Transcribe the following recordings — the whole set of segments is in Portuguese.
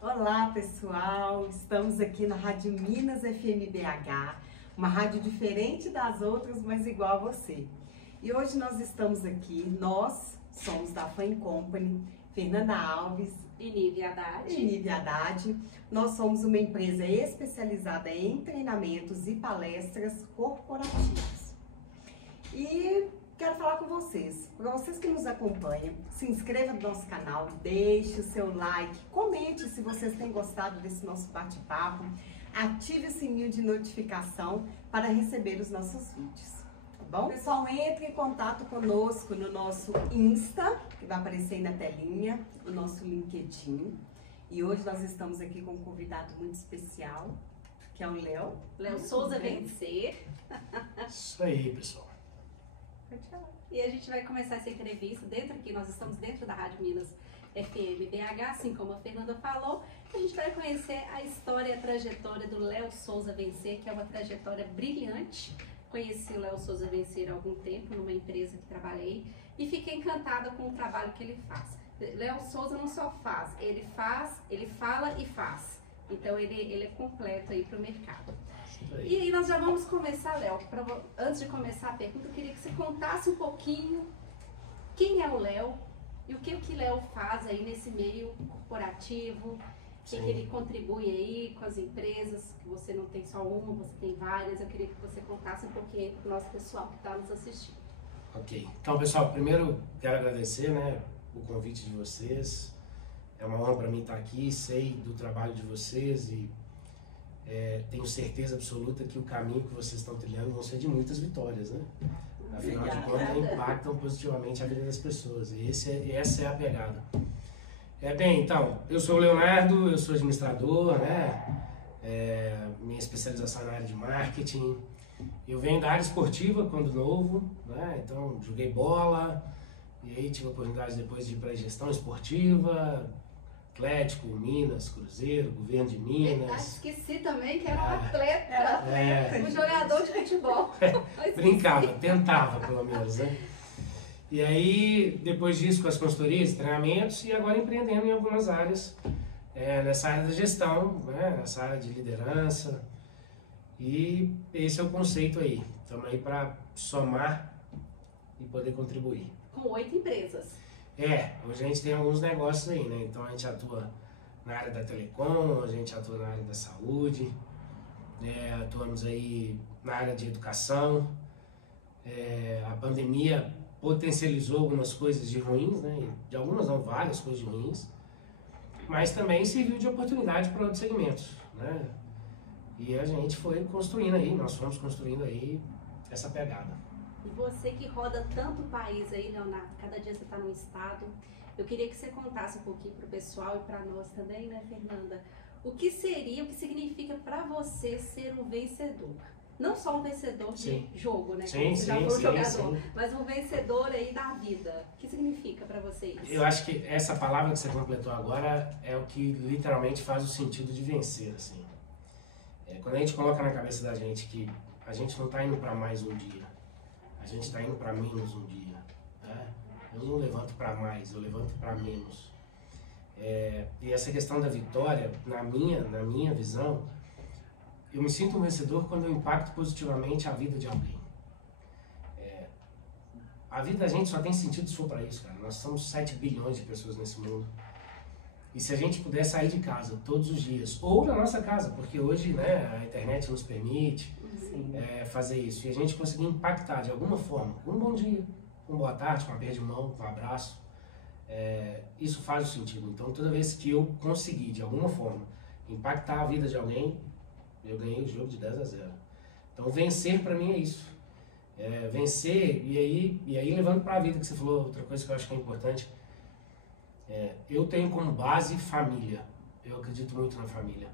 Olá pessoal, estamos aqui na Rádio Minas FM BH, uma rádio diferente das outras, mas igual a você. E hoje nós estamos aqui, nós somos da Fan Company, Fernanda Alves e Nívia Haddad. Nós somos uma empresa especializada em treinamentos e palestras corporativas. E quero falar com vocês, para vocês que nos acompanham, se inscreva no nosso canal, deixe o seu like, comente se vocês têm gostado desse nosso bate-papo, ative o sininho de notificação para receber os nossos vídeos, tá bom? Pessoal, entre em contato conosco no nosso Insta, que vai aparecer aí na telinha, o nosso LinkedIn. E hoje nós estamos aqui com um convidado muito especial, que é o Léo Souza Vencer. Isso aí, pessoal. E a gente vai começar essa entrevista nós estamos dentro da Rádio Minas FM BH, assim como a Fernanda falou. A gente vai conhecer a história e a trajetória do Léo Souza Vencer, que é uma trajetória brilhante. Conheci o Léo Souza Vencer há algum tempo numa empresa que trabalhei e fiquei encantada com o trabalho que ele faz. Léo Souza não só faz, ele fala e faz. Então ele é completo aí para o mercado. E aí nós já vamos começar, Léo. Antes de começar a pergunta, eu queria que você contasse um pouquinho quem é o Léo e o que o Léo faz aí nesse meio corporativo, o que ele contribui aí com as empresas, que você não tem só uma, você tem várias. Eu queria que você contasse um pouquinho para o nosso pessoal que está nos assistindo. Ok. Então, pessoal, primeiro quero agradecer, o convite de vocês. É uma honra para mim estar aqui, sei do trabalho de vocês e tenho certeza absoluta que o caminho que vocês estão trilhando vão ser de muitas vitórias, né? Afinal de contas, impactam positivamente a vida das pessoas. E essa é a pegada. Bem, então, eu sou o Leonardo, eu sou administrador, minha especialização é na área de marketing. Eu venho da área esportiva quando novo, então joguei bola, e aí tive a oportunidade depois de ir para a gestão esportiva, Atlético, Minas, Cruzeiro, Governo de Minas. Esqueci também que era um atleta, um jogador de futebol. Brincava, tentava pelo menos, E aí, depois disso, com as consultorias, treinamentos, e agora empreendendo em algumas áreas, nessa área da gestão, nessa área de liderança. E esse é o conceito aí. Estamos aí para somar e poder contribuir. Com 8 empresas. Hoje a gente tem alguns negócios aí, Então a gente atua na área da telecom, a gente atua na área da saúde, atuamos aí na área de educação. A pandemia potencializou algumas coisas de ruins, De algumas não, várias coisas de ruins, mas também serviu de oportunidade para outros segmentos, E a gente foi construindo aí, nós fomos construindo aí essa pegada. E você que roda tanto o país aí, Leonardo, cada dia você está num estado, eu queria que você contasse um pouquinho para o pessoal e para nós também, Fernanda, o que significa para você ser um vencedor? Não só um vencedor de jogo, Sim, você já foi um jogador, mas um vencedor aí da vida. O que significa para você isso? Eu acho que essa palavra que você completou agora é o que literalmente faz o sentido de vencer, assim. Quando a gente coloca na cabeça da gente que a gente não está indo para mais um dia, a gente está indo para menos um dia, Eu não levanto para mais, eu levanto para menos. E essa questão da vitória, na minha visão, eu me sinto um vencedor quando eu impacto positivamente a vida de alguém. A vida da gente só tem sentido se for para isso, cara. Nós somos 7 bilhões de pessoas nesse mundo. E se a gente puder sair de casa todos os dias, ou na nossa casa, porque hoje a internet nos permite fazer isso, e a gente conseguir impactar de alguma forma, com um bom dia, com uma boa tarde, com uma aperto de mão, com um abraço, isso faz o sentido. Então toda vez que eu conseguir de alguma forma impactar a vida de alguém, eu ganhei o jogo de 10-0. Então vencer para mim é isso. Vencer e aí levando para a vida, que você falou, outra coisa que eu acho que é importante, eu tenho como base família. Eu acredito muito na família.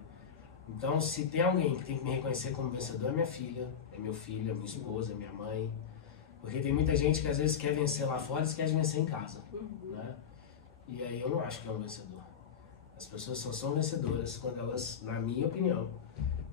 Então, se tem alguém que tem que me reconhecer como vencedor, é minha filha, é meu filho, é minha esposa, é minha mãe. Porque tem muita gente que às vezes quer vencer lá fora e esquece de vencer em casa. E aí eu não acho que é um vencedor. As pessoas só são vencedoras quando elas, na minha opinião,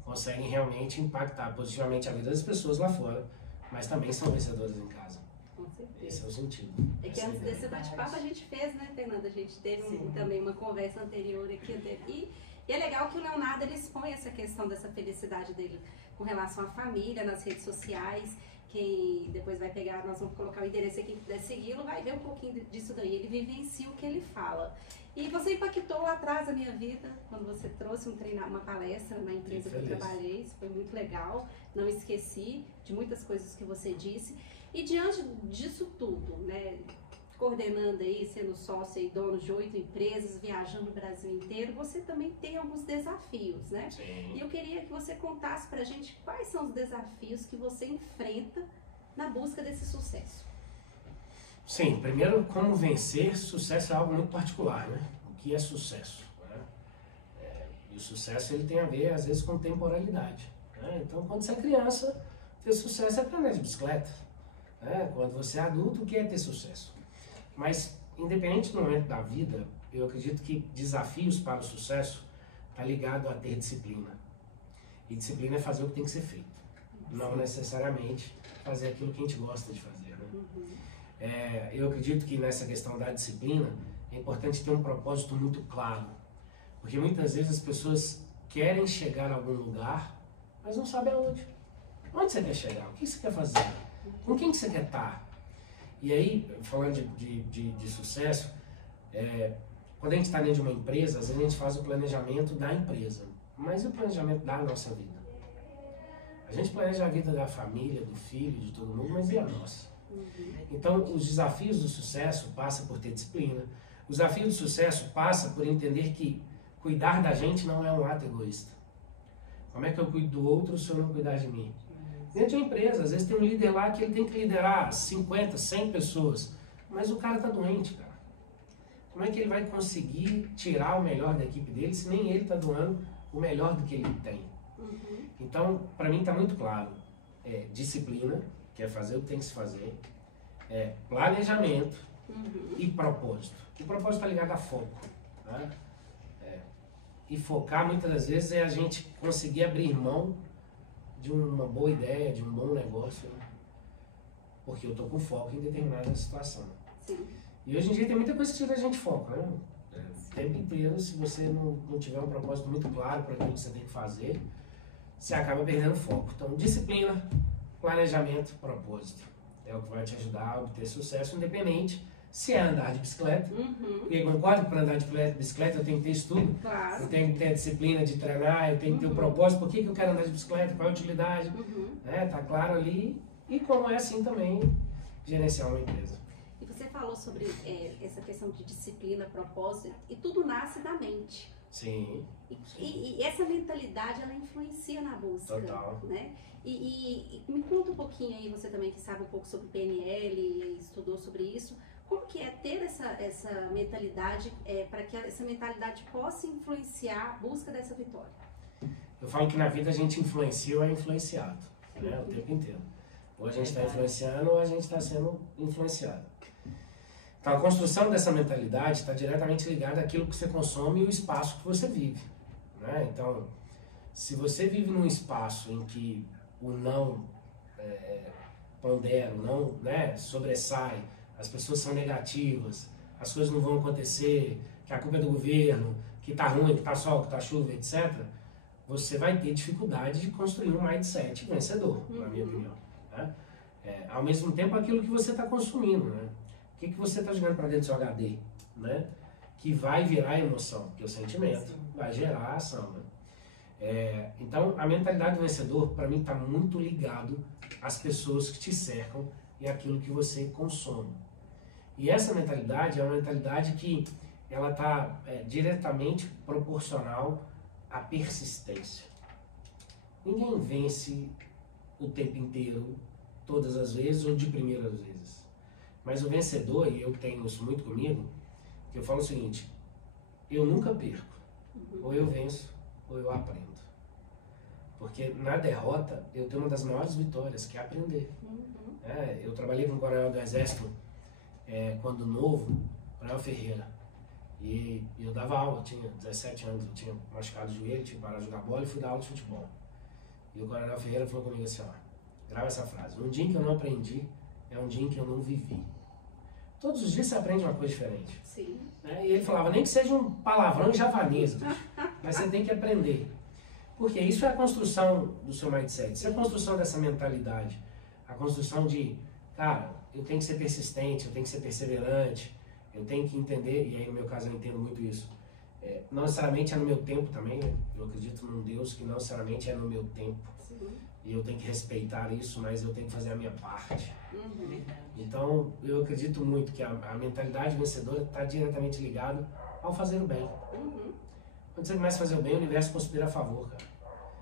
conseguem realmente impactar positivamente a vida das pessoas lá fora, mas também são vencedoras em casa. Com certeza. Esse é o sentido. É que antes desse bate-papo a gente fez, né, Fernanda? A gente teve também uma conversa anterior aqui. E é legal que o Leonardo ele expõe essa questão dessa felicidade dele com relação à família, nas redes sociais. Quem depois vai pegar, nós vamos colocar o endereço aqui, quem puder segui-lo, vai ver um pouquinho disso daí. Ele vivencia o que ele fala. E você impactou lá atrás a minha vida, quando você trouxe uma palestra na empresa que eu trabalhei. Isso foi muito legal. Não esqueci de muitas coisas que você disse. E diante disso tudo, né, coordenando aí, sendo sócio e dono de 8 empresas, viajando o Brasil inteiro, você também tem alguns desafios, né? Sim. E eu queria que você contasse pra gente quais são os desafios que você enfrenta na busca desse sucesso. Sim, primeiro, como vencer, sucesso é algo muito particular, né? O que é sucesso? Né? E o sucesso ele tem a ver, às vezes, com temporalidade. Né? Então, quando você é criança, ter sucesso é aprender de bicicleta. Quando você é adulto, o que é ter sucesso? Mas, independente do momento da vida, eu acredito que desafios para o sucesso está ligado a ter disciplina. E disciplina é fazer o que tem que ser feito. Não necessariamente fazer aquilo que a gente gosta de fazer. Né? Eu acredito que nessa questão da disciplina é importante ter um propósito muito claro. Porque muitas vezes as pessoas querem chegar a algum lugar, mas não sabem aonde. Onde você quer chegar? O que você quer fazer? Com quem que você quer estar? E aí, falando de sucesso, quando a gente está dentro de uma empresa, às vezes a gente faz o planejamento da empresa, mas e o planejamento da nossa vida? A gente planeja a vida da família, do filho, de todo mundo, mas e a nossa? Então, os desafios do sucesso passam por ter disciplina. O desafio do sucesso passa por entender que cuidar da gente não é um ato egoísta. Como é que eu cuido do outro se eu não cuidar de mim? Dentro de uma empresa, às vezes tem um líder lá que ele tem que liderar 50, 100 pessoas, mas o cara está doente, cara. Como é que ele vai conseguir tirar o melhor da equipe dele se nem ele está doando o melhor do que ele tem? Então, para mim está muito claro. Disciplina, que é fazer o que tem que se fazer, planejamento e propósito. O propósito está ligado a foco. Né? E focar, muitas das vezes, é a gente conseguir abrir mão de uma boa ideia, de um bom negócio, né? Porque eu estou com foco em determinada situação. Sim. E hoje em dia tem muita coisa que tira a gente foco, né? O tempo inteiro, se você não tiver um propósito muito claro para aquilo que você tem que fazer, você acaba perdendo foco. Então, disciplina, planejamento, propósito. É o que vai te ajudar a obter sucesso, independente se é andar de bicicleta. Porque concordo que para andar de bicicleta eu tenho que ter estudo, Claro. eu tenho que ter a disciplina de treinar, eu tenho que ter o propósito, por que eu quero andar de bicicleta, qual é a utilidade, tá claro ali. E como é assim também gerenciar uma empresa. E você falou sobre essa questão de disciplina, propósito, e tudo nasce da mente. Sim. E essa mentalidade, ela influencia na busca. Total. Né? E me conta um pouquinho aí, você também que sabe um pouco sobre PNL e estudou sobre isso, como que é ter essa mentalidade, para que essa mentalidade possa influenciar a busca dessa vitória? Eu falo que na vida a gente influencia ou é influenciado, né? O tempo inteiro. Ou a gente está influenciando ou a gente está sendo influenciado. Então, a construção dessa mentalidade está diretamente ligada àquilo que você consome e o espaço que você vive. Né? Então, se você vive num espaço em que o não pondera, o não, né, sobressai, as pessoas são negativas, as coisas não vão acontecer, que a culpa é do governo, que está ruim, que está sol, que está chuva, etc., você vai ter dificuldade de construir um mindset vencedor, na minha opinião. Né? Ao mesmo tempo, aquilo que você está consumindo, né? O que você está jogando para dentro do seu HD, né? Que vai virar emoção, porque o sentimento vai gerar ação. Né? Então, a mentalidade do vencedor, para mim, está muito ligado às pessoas que te cercam e àquilo que você consome. E essa mentalidade é uma mentalidade que ela está diretamente proporcional à persistência. Ninguém vence o tempo inteiro, todas as vezes ou de primeiras vezes. Mas o vencedor, e eu tenho isso muito comigo, que eu falo o seguinte: eu nunca perco. Ou eu venço, ou eu aprendo. Porque na derrota eu tenho uma das maiores vitórias, que é aprender. Eu trabalhei com o coronel do Exército quando novo, Coronel Ferreira. E eu dava aula, eu tinha 17 anos, eu tinha machucado o joelho, tinha parado de jogar bola e fui dar aula de futebol. E o Coronel Ferreira falou comigo assim: ó, grava essa frase: um dia em que eu não aprendi é um dia em que eu não vivi. Todos os dias você aprende uma coisa diferente. Sim. Né? E ele falava, nem que seja um palavrão em javanês, mas você tem que aprender. Porque isso é a construção do seu mindset, isso é a construção dessa mentalidade. A construção de, cara, eu tenho que ser persistente, eu tenho que ser perseverante, eu tenho que entender, e aí no meu caso eu entendo muito isso. Não necessariamente é no meu tempo também, né? Eu acredito num Deus que não necessariamente é no meu tempo. Sim. E eu tenho que respeitar isso, mas eu tenho que fazer a minha parte. Uhum. Então, eu acredito muito que a mentalidade vencedora está diretamente ligada ao fazer o bem. Uhum. Quando você começa a fazer o bem, o universo conspira a favor, cara.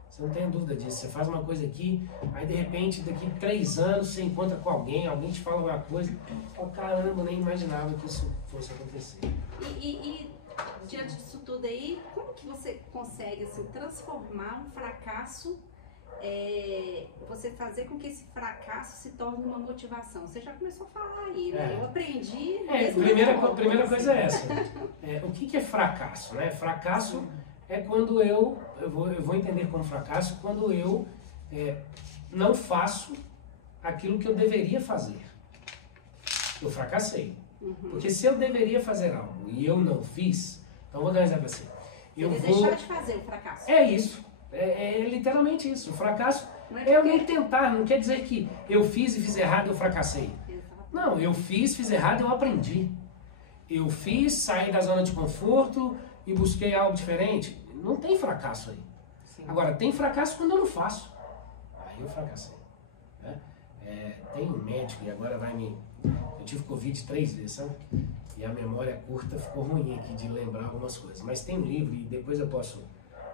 Você não tem dúvida disso. Você faz uma coisa aqui, aí de repente, daqui 3 anos, você encontra com alguém te fala alguma coisa, fala, caramba, eu nem imaginava que isso fosse acontecer. E diante disso tudo aí, como que você consegue assim, transformar um fracasso, você fazer com que esse fracasso se torne uma motivação? Você já começou a falar aí, né? Eu aprendi... Primeira coisa é essa. O que é fracasso, né? Fracasso é quando eu vou entender como fracasso quando eu não faço aquilo que eu deveria fazer. Eu fracassei. Uhum. Porque se eu deveria fazer algo e eu não fiz, então vou dar um exemplo assim. Deixar de fazer o fracasso. É isso. É literalmente isso. O fracasso Não é eu nem tentar. Não quer dizer que eu fiz e fiz errado e eu fracassei. Exato. Não, eu fiz errado e eu aprendi. Eu saí da zona de conforto e busquei algo diferente. Não tem fracasso aí. Sim. Agora, tem fracasso quando eu não faço. Aí eu fracassei. Né? Tem um médico e agora eu tive Covid 3 vezes, sabe? E a memória curta ficou ruim aqui de lembrar algumas coisas. Mas tem um livro e depois eu posso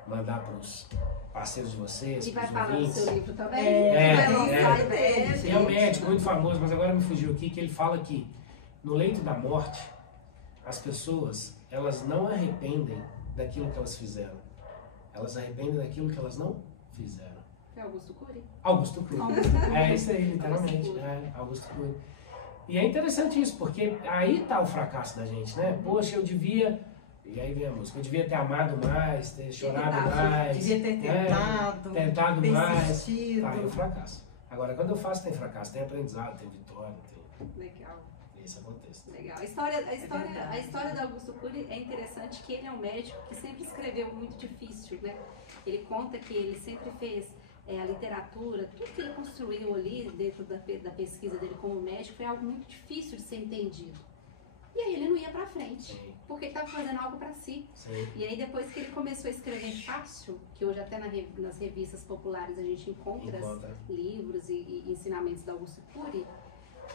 mandar para os parceiros de vocês, E para vai os falar do ouvintes. seu livro também? Vai lançar em breve. É um médico muito famoso, mas agora me fugiu aqui, que ele fala que no leito da morte, as pessoas, elas não arrependem daquilo que elas fizeram. Elas arrependem daquilo que elas não fizeram. É Augusto Cury? Augusto Cury. É isso aí, literalmente. Augusto Cury. E é interessante isso, porque aí está o fracasso da gente, né? Poxa, eu devia... E aí vem a música. Eu devia ter amado mais, ter chorado mais. Devia ter tentado mais. persistido. Tá, aí o fracasso. Agora, quando eu faço, tem fracasso, tem aprendizado, tem vitória, tem... Legal. Isso acontece. Legal. A história do Augusto Cury é interessante, que ele é um médico que sempre escreveu muito difícil, né? Ele conta que ele sempre fez a literatura, tudo que ele construiu ali dentro da pesquisa dele como médico foi algo muito difícil de ser entendido. E aí ele não ia pra frente, Sim. porque ele estava fazendo algo para si. Sim. E aí depois que ele começou a escrever fácil, que hoje até nas revistas populares a gente encontra livros e ensinamentos da Augusto Cury,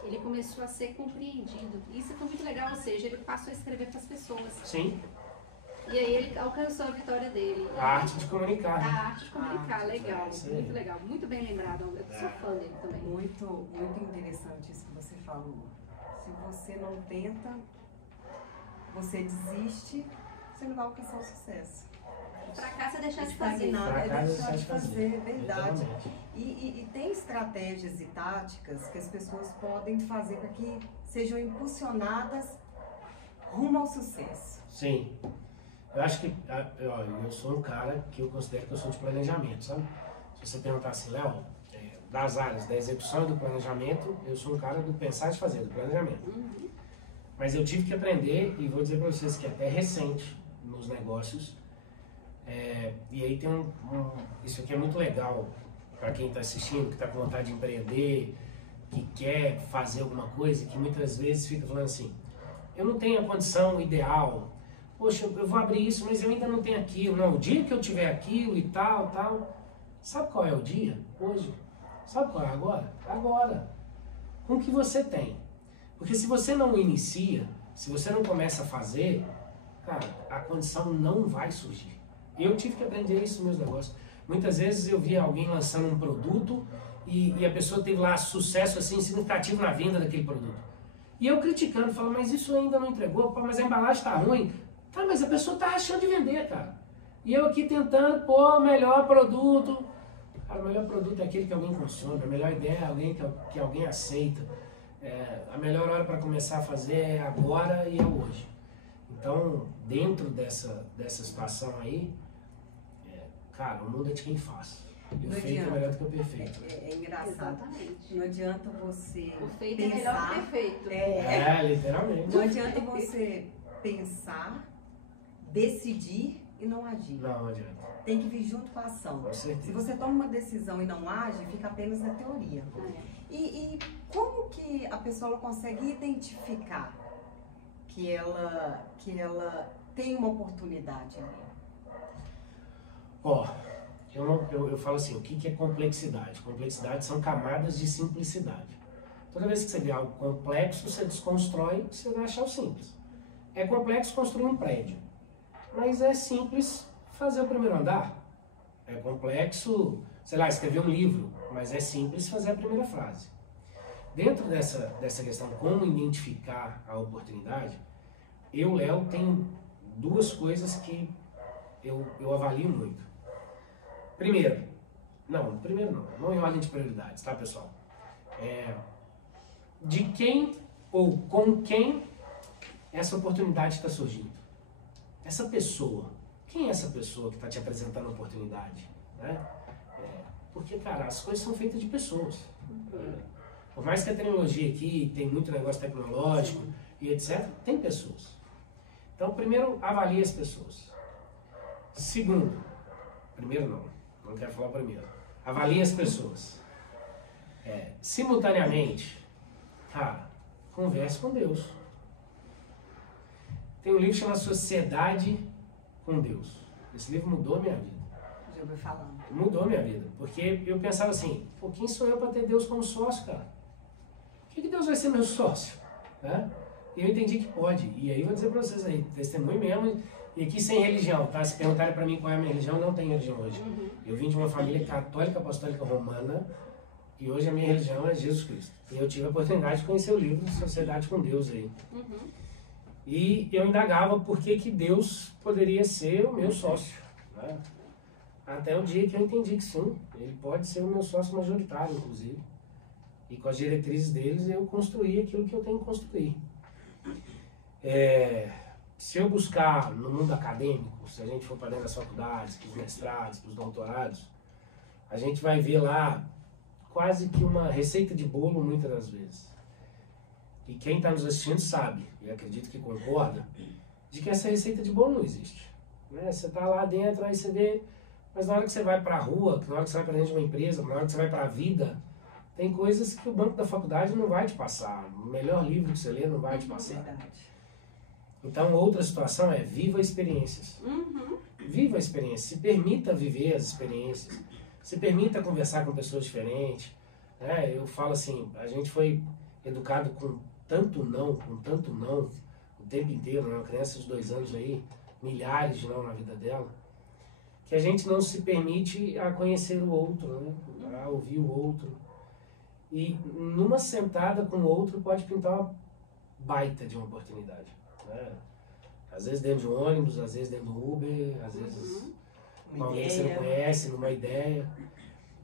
ele começou a ser compreendido. E isso foi muito legal, ou seja, ele passou a escrever para as pessoas. Sim. E aí ele alcançou a vitória dele. A arte de comunicar. A arte de comunicar, legal, muito legal. Muito bem lembrado, eu sou fã dele também. Muito, muito interessante isso que você falou. Se você não tenta, você desiste, você não vai alcançar o sucesso. Fracasso é deixar de fazer. Estagnado é deixar de fazer, é verdade. Exatamente. E tem estratégias e táticas que as pessoas podem fazer para que sejam impulsionadas rumo ao sucesso. Sim. Eu acho que eu sou um cara que eu considero que eu sou de planejamento, sabe? Se você perguntar assim, Léo, das áreas da execução e do planejamento, eu sou um cara do pensar e de fazer, do planejamento. Uhum. Mas eu tive que aprender, e vou dizer para vocês que é até recente nos negócios, e aí tem isso aqui é muito legal para quem está assistindo, que está com vontade de empreender, que quer fazer alguma coisa, que muitas vezes fica falando assim, eu não tenho a condição ideal, poxa, eu vou abrir isso, mas eu ainda não tenho aquilo. Não, o dia que eu tiver aquilo e tal, sabe qual é o dia? Hoje. Sabe qual é agora? Agora. Com o que você tem. Porque se você não inicia, se você não começa a fazer, cara, a condição não vai surgir. Eu tive que aprender isso nos meus negócios. Muitas vezes eu via alguém lançando um produto e a pessoa teve lá sucesso assim, significativo na venda daquele produto. E eu criticando, falando, mas isso ainda não entregou, pô, mas a embalagem está ruim. Tá, mas a pessoa tá achando de vender, cara. E eu aqui tentando, pô, melhor produto. Cara, o melhor produto é aquele que alguém consome, a melhor ideia é alguém que alguém aceita. A melhor hora para começar a fazer é agora e é hoje. Então, dentro dessa situação aí, cara, o mundo é de quem faz. E o feito é melhor do que o perfeito. É engraçado. Exatamente. Não adianta você O feito pensar, é melhor que o perfeito. Literalmente. Não adianta você pensar, decidir e não agir. Não adianta. Tem que vir junto com a ação. Com certeza. Se você toma uma decisão e não age, fica apenas na teoria. E como que a pessoa consegue identificar que ela tem uma oportunidade ali? Ó, eu falo assim, o que é complexidade? Complexidade são camadas de simplicidade. Toda vez que você vê algo complexo, você desconstrói, você vai achar o simples. É complexo construir um prédio, mas é simples fazer o primeiro andar. É complexo, sei lá, escrever um livro, mas é simples fazer a primeira frase. Dentro dessa questão, como identificar a oportunidade, eu, Léo, tenho duas coisas que eu avalio muito. Primeiro não em ordem de prioridades, tá, pessoal? De quem ou com quem essa oportunidade está surgindo. Essa pessoa, quem é essa pessoa que está te apresentando a oportunidade? Né? Porque, cara, as coisas são feitas de pessoas. Por mais que a tecnologia aqui tem muito negócio tecnológico e etc., tem pessoas. Então, primeiro, avalie as pessoas. Segundo, não quero falar primeiro. Avalie as pessoas. Simultaneamente, cara, converse com Deus. Tem um livro chamado Sociedade com Deus. Esse livro mudou a minha vida. Já ouvi falando. Mudou a minha vida. Porque eu pensava assim, pô, quem sou eu para ter Deus como sócio, cara? Por que Deus vai ser meu sócio? Né? E eu entendi que pode. E aí eu vou dizer para vocês aí, testemunho mesmo, e aqui sem religião, tá? Se perguntarem para mim qual é a minha religião, eu não tenho religião hoje. Eu vim de uma família católica apostólica romana, e hoje a minha religião é Jesus Cristo. E eu tive a oportunidade de conhecer o livro Sociedade com Deus aí. E eu indagava por que Deus poderia ser o meu sócio. Né? Até o dia que eu entendi que sim, ele pode ser o meu sócio majoritário, inclusive. E com as diretrizes deles eu construí aquilo que eu tenho que construir. Se eu buscar no mundo acadêmico, se a gente for para dentro das faculdades, para os mestrados, para os doutorados, a gente vai ver lá quase que uma receita de bolo muitas das vezes. E quem está nos assistindo sabe, e acredito que concorda, de que essa receita de bolo não existe. Né? Você está lá dentro, aí você vê, mas na hora que você vai para a rua, na hora que você vai para dentro de uma empresa, na hora que você vai para a vida, tem coisas que o banco da faculdade não vai te passar. O melhor livro que você lê não vai te passar. Então, outra situação é viva experiências. Viva a experiência, se permita viver as experiências, se permita conversar com pessoas diferentes. Eu falo assim, a gente foi educado com tanto não, o tempo inteiro, né? Uma criança de 2 anos aí, milhares de não na vida dela, que a gente não se permite a conhecer o outro, né? A ouvir o outro. E numa sentada com o outro pode pintar uma baita de uma oportunidade. Né? Às vezes dentro de um ônibus, às vezes dentro do Uber, às vezes com alguém que você não conhece, numa ideia.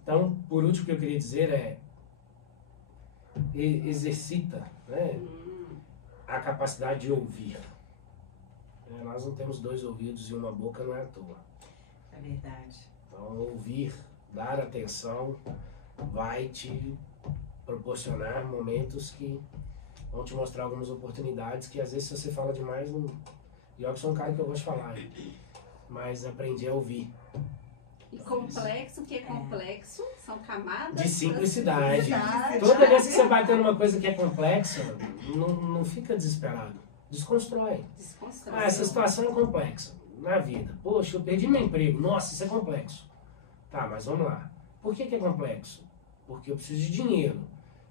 Então, por último, o que eu queria dizer é exercita, né, a capacidade de ouvir. Nós não temos 2 ouvidos e uma boca, não é à toa. É verdade. Então, ouvir, dar atenção, vai te proporcionar momentos que vão te mostrar algumas oportunidades que às vezes se você fala demais, não... E eu sou um cara que eu gosto de falar, mas aprendi a ouvir. E complexo, o que é complexo? São camadas de simplicidade. Simplicidade. Toda vez que você bate numa coisa que é complexa, não fica desesperado. Desconstrói. Essa situação é complexa na vida. Poxa, eu perdi meu emprego. Nossa, isso é complexo. Tá, mas vamos lá. Por que é complexo? Porque eu preciso de dinheiro.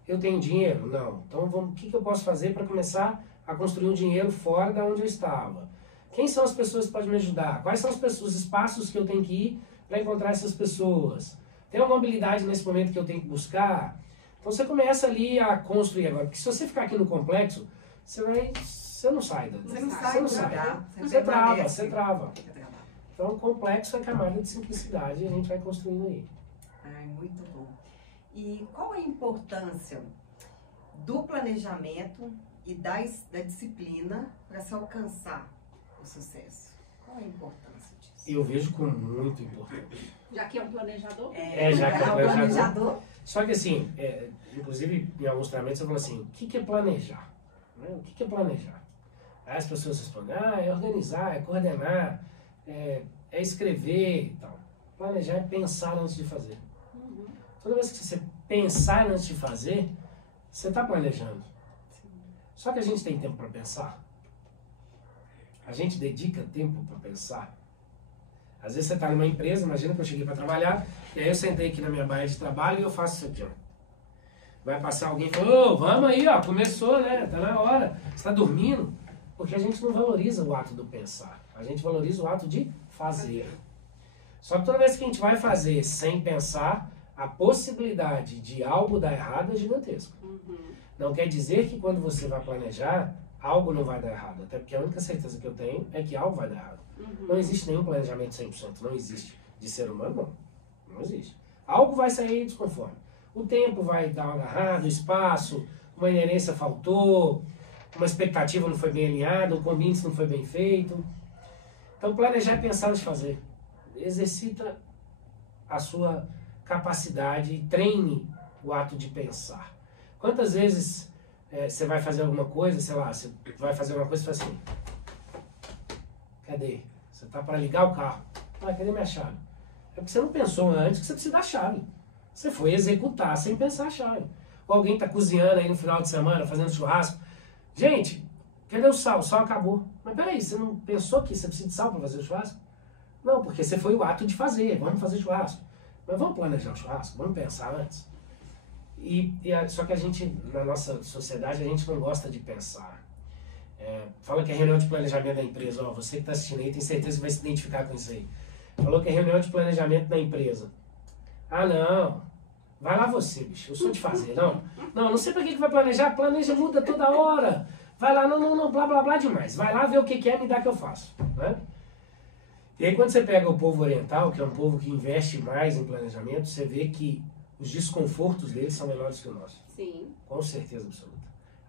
Eu tenho dinheiro? Não. Então, o que eu posso fazer para começar a construir um dinheiro fora da onde eu estava? Quem são as pessoas que podem me ajudar? Quais são os espaços que eu tenho que ir para encontrar essas pessoas? Tem alguma habilidade nesse momento que eu tenho que buscar? Então você começa ali a construir agora. Porque se você ficar aqui no complexo, você não sai. Você trava. Então o complexo é a camada de simplicidade e a gente vai construindo aí. Ai, muito bom. E qual a importância do planejamento e da disciplina para se alcançar o sucesso? Qual a importância disso? Eu vejo como muito importante. Já que é um planejador? Já que é um planejador. Só que assim, inclusive em alguns treinamentos eu falo assim, o que é planejar? Né? O que é planejar? Aí as pessoas respondem, é organizar, é coordenar, é escrever e tal. Planejar é pensar antes de fazer. Uhum. Toda vez que você pensar antes de fazer, você está planejando. Só que a gente tem tempo para pensar. A gente dedica tempo para pensar. Às vezes você está numa empresa, imagina que eu cheguei para trabalhar, e aí eu sentei aqui na minha baia de trabalho e eu faço isso aqui, ó. Vai passar alguém e fala, vamos aí, ó, começou, né? Tá na hora. Você está dormindo? Porque a gente não valoriza o ato do pensar. A gente valoriza o ato de fazer. Só que toda vez que a gente vai fazer sem pensar, a possibilidade de algo dar errado é gigantesca. Uhum. Não quer dizer que quando você vai planejar, algo não vai dar errado. Até porque a única certeza que eu tenho é que algo vai dar errado. Uhum. Não existe nenhum planejamento 100%. Não existe. De ser humano, não. Não existe. Algo vai sair desconforme. O tempo vai dar uma agarrada, o espaço, uma inerência faltou, uma expectativa não foi bem alinhada, um combine não foi bem feito. Então planejar é pensar antes de fazer. Exercita a sua capacidade e treine o ato de pensar. Quantas vezes você vai fazer alguma coisa, sei lá, você vai fazer alguma coisa e fala assim, cadê? Você tá para ligar o carro. Cadê minha chave? É porque você não pensou antes que você precisa da chave. Você foi executar sem pensar a chave. Ou alguém tá cozinhando aí no final de semana, fazendo churrasco. Gente, cadê o sal? O sal acabou. Mas peraí, você não pensou que você precisa de sal para fazer o churrasco? Não, porque você foi o ato de fazer. Vamos fazer churrasco. Mas vamos planejar o churrasco? Vamos pensar antes? Só que a gente, na nossa sociedade, a gente não gosta de pensar. Fala que é reunião de planejamento da empresa. Você que está assistindo aí tem certeza que vai se identificar com isso aí. Falou que é reunião de planejamento da empresa. Não. Vai lá você, bicho. Eu sou de fazer. Não sei para que vai planejar. Planeja, muda toda hora. Vai lá, não, blá, blá, blá demais. Vai lá ver o que é, me dá que eu faço. Né? E aí quando você pega o povo oriental, que é um povo que investe mais em planejamento, você vê que os desconfortos deles são menores que o nosso. Sim. Com certeza absoluta.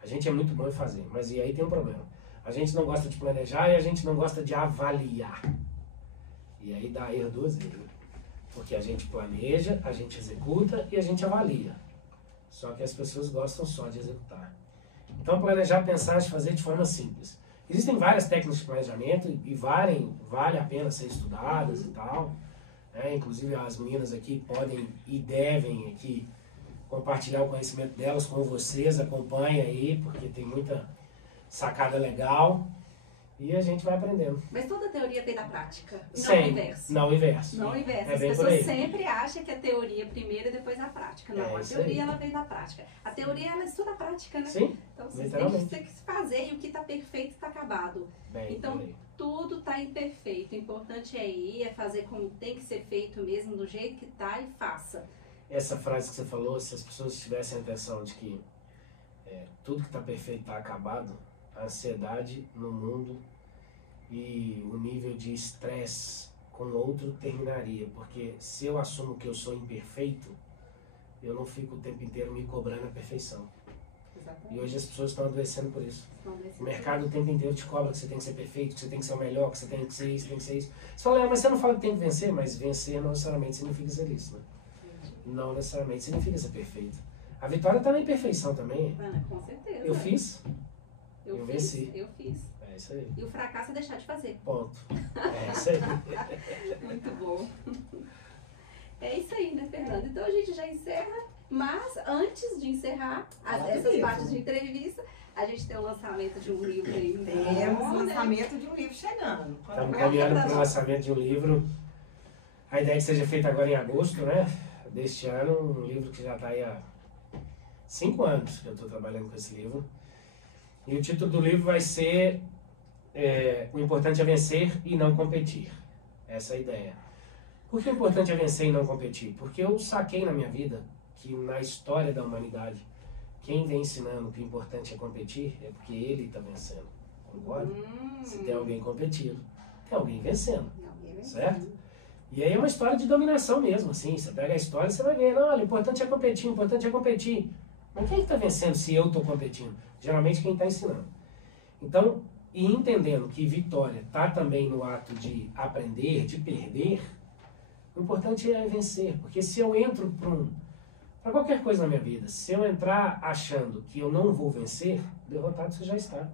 A gente é muito bom em fazer, mas e aí tem um problema. A gente não gosta de planejar e a gente não gosta de avaliar. E aí dá erro duas vezes. Porque a gente planeja, a gente executa e a gente avalia. Só que as pessoas gostam só de executar. Então planejar, pensar e fazer de forma simples. Existem várias técnicas de planejamento e vale a pena ser estudadas e tal. Inclusive as meninas aqui podem e devem aqui compartilhar o conhecimento delas com vocês, acompanhem aí, porque tem muita sacada legal e a gente vai aprendendo. Mas toda teoria tem da prática, Sim, não o inverso. Não o inverso. Não o inverso. É As bem por pessoas aí. sempre acham que a teoria primeiro e depois a prática. Não, a isso teoria aí. ela vem da prática. A teoria ela estuda a prática, né? Sim, Então você literalmente. tem que fazer e o que está perfeito está acabado. Bem Então por aí. tudo está imperfeito. O importante é ir, é fazer como tem que ser feito mesmo, do jeito que está e faça. Essa frase que você falou, se as pessoas tivessem a intenção de que tudo que está perfeito está acabado, a ansiedade no mundo e o nível de estresse com outro terminaria. Porque se eu assumo que eu sou imperfeito, eu não fico o tempo inteiro me cobrando a perfeição. Exatamente. E hoje as pessoas estão adoecendo por isso. Vamos ver se O mercado o tempo inteiro te cobra que você tem que ser perfeito, que você tem que ser o melhor, que você tem que ser isso, tem que ser isso. Você fala, mas você não fala que tem que vencer, mas vencer não necessariamente significa ser isso, né? Não necessariamente significa ser perfeito. A vitória está na imperfeição também. Com certeza. Eu fiz, Eu fiz, venci. Eu fiz. É isso aí. E o fracasso é deixar de fazer. Ponto. É isso aí. Muito bom. É isso aí, né, Fernanda? Então a gente já encerra, mas antes de encerrar essas partes de entrevista, a gente tem o lançamento de um livro aí. Temos o né? lançamento de um livro chegando. Estamos caminhando para o lançamento de um livro. A ideia é que seja feito agora em agosto, né? Deste ano, um livro que já está aí há 5 anos que eu estou trabalhando com esse livro. E o título do livro vai ser O Importante é Vencer e Não Competir. Essa é a ideia. Por que o importante é vencer e não competir? Porque eu saquei na minha vida que na história da humanidade, quem vem ensinando que o importante é competir é porque ele está vencendo. Concorda? Se tem alguém competindo, tem alguém vencendo. Certo? E aí é uma história de dominação mesmo, assim. Você pega a história e você vai ver, não, olha, o importante é competir, o importante é competir. Mas quem está vencendo se eu estou competindo? Geralmente quem está ensinando. Então, E entendendo que vitória está também no ato de aprender, de perder, o importante é vencer. Porque se eu entro para qualquer coisa na minha vida, se eu entrar achando que eu não vou vencer, derrotado você já está.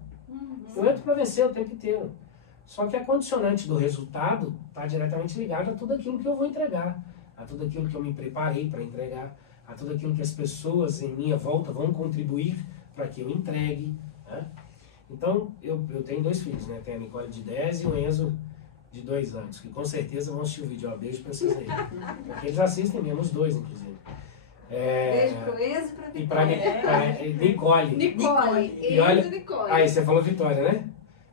Eu entro para vencer o tempo inteiro. Só que a condicionante do resultado está diretamente ligada a tudo aquilo que eu vou entregar, a tudo aquilo que eu me preparei para entregar, a tudo aquilo que as pessoas em minha volta vão contribuir para que eu entregue, né? Então, eu tenho 2 filhos, né? Tenho a Nicole de 10 e o Enzo de 2 anos, que com certeza vão assistir o vídeo. Ó, beijo para vocês aí. Porque eles assistem mesmo, os 2, inclusive. Beijo pro Enzo e pra Vitória. E pra Nicole. Nicole. E olha, Enzo e Nicole. aí, você falou Vitória, né?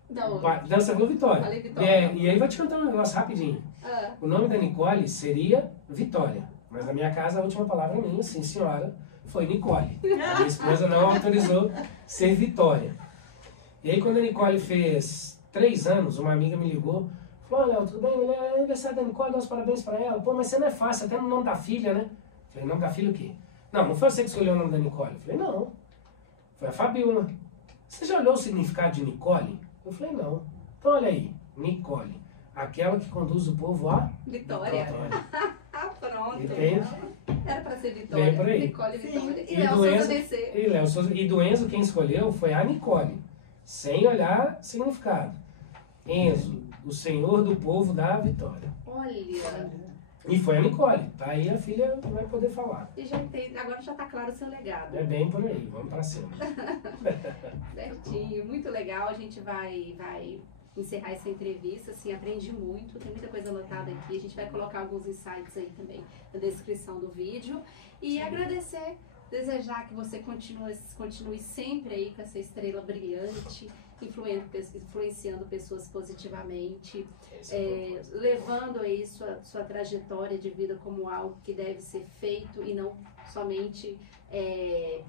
Não. Não, você falou Vitória. Falei Vitória. E aí, vou te contar um negócio rapidinho. O nome da Nicole seria Vitória. Mas na minha casa, a última palavra minha, sim, senhora, foi Nicole. A minha esposa não autorizou ser Vitória. E aí, quando a Nicole fez 3 anos, uma amiga me ligou, falou: Léo, tudo bem? É aniversário da Nicole, dá os parabéns pra ela. Pô, mas você não é fácil, até no nome da filha, né? Falei: nome da filha o quê? Não foi você que escolheu o nome da Nicole. Eu falei: não, foi a Fabiola. Você já olhou o significado de Nicole? Eu falei: não. Então olha aí, Nicole, aquela que conduz o povo à Vitória. Pronto. Entende? Era pra ser Vitória. Vem por aí. Nicole e Vitória. E E Léo do Souza Enzo, vencer. e do Enzo quem escolheu foi a Nicole, sem olhar significado. Enzo, o senhor do povo da vitória. Olha. E foi a Nicole, tá aí a filha vai poder falar. E já entende, agora já tá claro o seu legado. É bem por aí, vamos pra cima. Certinho, muito legal. A gente vai encerrar essa entrevista, assim, aprendi muito, tem muita coisa anotada aqui, a gente vai colocar alguns insights aí também na descrição do vídeo. E agradecer, desejar que você continue sempre aí com essa estrela brilhante, influenciando pessoas positivamente, levando aí sua trajetória de vida como algo que deve ser feito e não somente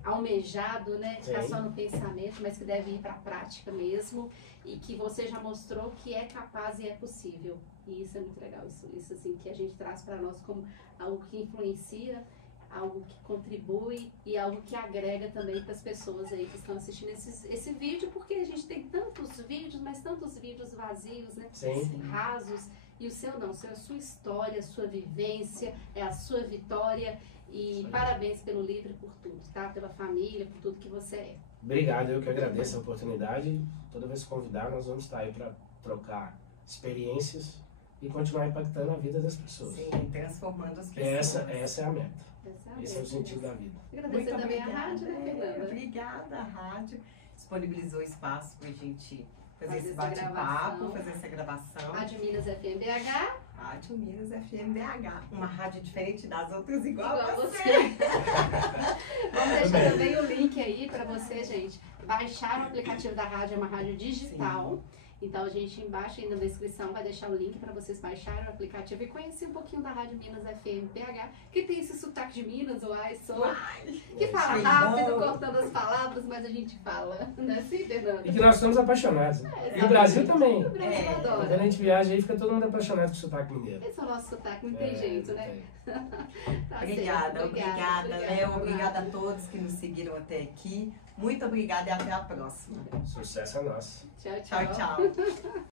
almejado, né? Ficar só no pensamento, mas que deve ir para a prática mesmo, e que você já mostrou que é capaz e é possível. E isso é muito legal, isso assim, que a gente traz para nós como algo que influencia, algo que contribui e algo que agrega também para as pessoas aí que estão assistindo esse vídeo, porque a gente tem tantos vídeos, mas tantos vídeos vazios, né? Sim. Rasos. E o seu não, o seu é a sua história, a sua vivência, é a sua vitória. E parabéns pelo livro, por tudo, tá? Pela família, por tudo que você é. Obrigado, eu que agradeço a oportunidade. Toda vez que convidar, nós vamos estar aí para trocar experiências e continuar impactando a vida das pessoas. Sim, transformando as pessoas. Essa é a meta. Esse é o sentido da vida. Agradecer também a rádio, né, Fernanda? Obrigada, a rádio. Disponibilizou espaço para a gente fazer esse essa bate-papo, fazer essa gravação. Rádio Minas FM BH. Rádio Minas FM BH. Uma rádio diferente das outras, igual a você. Vamos deixar também o link aí para você, gente, baixar o aplicativo da rádio, é uma rádio digital. Sim. Então a gente embaixo aí na descrição vai deixar o link para vocês baixarem o aplicativo e conhecer um pouquinho da Rádio Minas FM BH, que tem esse sotaque de Minas, o que fala rápido, cortando as palavras, mas a gente fala, não é assim, Fernanda? E que nós somos apaixonados. E o Brasil também. O Brasil adora. Quando a gente viaja aí, fica todo mundo apaixonado com o sotaque mineiro. Esse é o nosso sotaque, não tem jeito, né? Tá obrigada, Léo. Obrigada a todos que nos seguiram até aqui. Muito obrigada e até a próxima. Sucesso é nosso. Tchau, tchau. Tchau, tchau.